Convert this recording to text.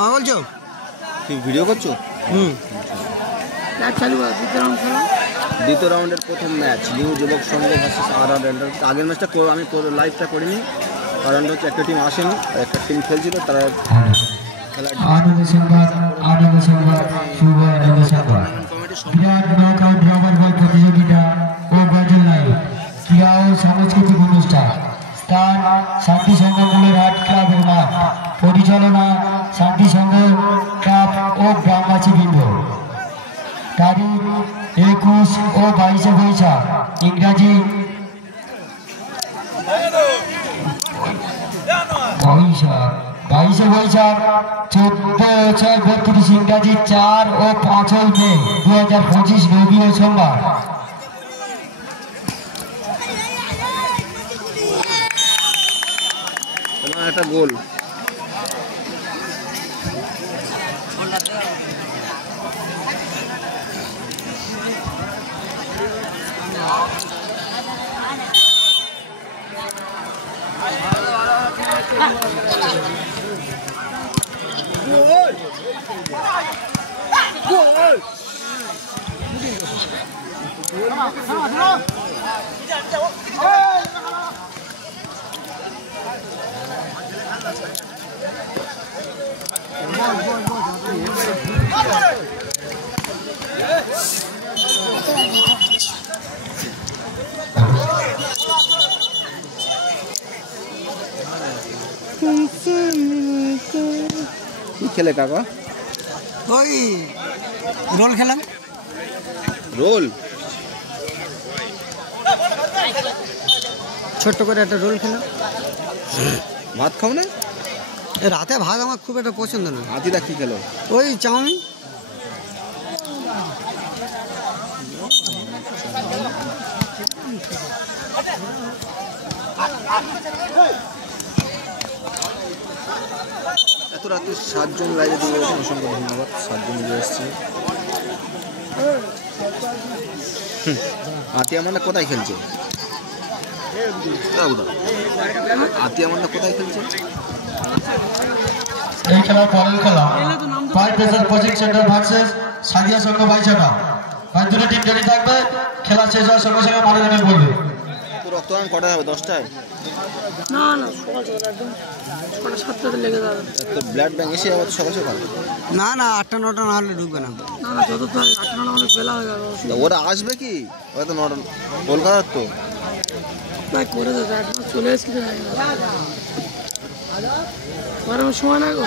বলছো ঠিক ভিডিও করছো? দ্বিতীয় রাউন্ডের প্রথম ম্যাচ নিউ যুবক সংঘ ভার্সেস আর আগের ম্যাচটা আমি লাইভটা করিনি, কারণ হচ্ছে একটা টিম আসেনি, একটা টিম খেলছিল, তারা প্রতিযোগিতা ও গজল লাইভ ক্রীড়া ও সাংস্কৃতিক অনুষ্ঠান, স্থান শান্তি সংঘ মূলেরহাট ক্লাবের মাঠ, পরিচালনা শান্তি সংঘ ক্লাব ও গ্রামবাসী বৃন্দ। তারিখ 21 ও 22 বৈশাখ, ইংরাজি 22 বৈশাখ 14/6/32, ইংরাজি 4 ও 5 মে 2025, রবি ও সোমবার। একটা গোল কি খেলে কাকা? ওই রোল খেলাম। রোল? ছোট্ট করে একটা রোল খেলাম। ভাত খাও না? রাতে ভাত আমার খুব একটা পছন্দ না। হাতিরা কি খেলো? ওই চাউমিন। এত রাতে 7 জন লাইভে দিয়ে গেছেন, অসংখ্য ধন্যবাদ। 7 জন দিয়ে এসছে। আতিয়া মান্না কোথায় খেলছে? আতিয়া মান্না কোথায় খেলছে? এই খেলার পরের খেলা fire pressure coaching centre versus Sadia Sangha বাইচাটা। আর দুটো টিম রেডি থাকবে, খেলা শেষ হওয়ার সঙ্গে সঙ্গে মাঠে নেমে পড়বে। তো রক্তদান কটা হবে? 10টায়? না না, সকাল সকাল একদম 6টা-7টাতে লেগে যাবে। তো ব্লাড ব্যাংক এসে আবার সকাল সকাল? না না, 8টা-9টা না হলে ঢুকবে না। না না, যত 8টা-9টা মানে বেলা হয়ে যাবে। ওরা আসবে কি? ওরা তো কলকাতার তো। তাই করে দেবে, একবার চলে এসেছি তো জানি না। আর আমার সময় না গো।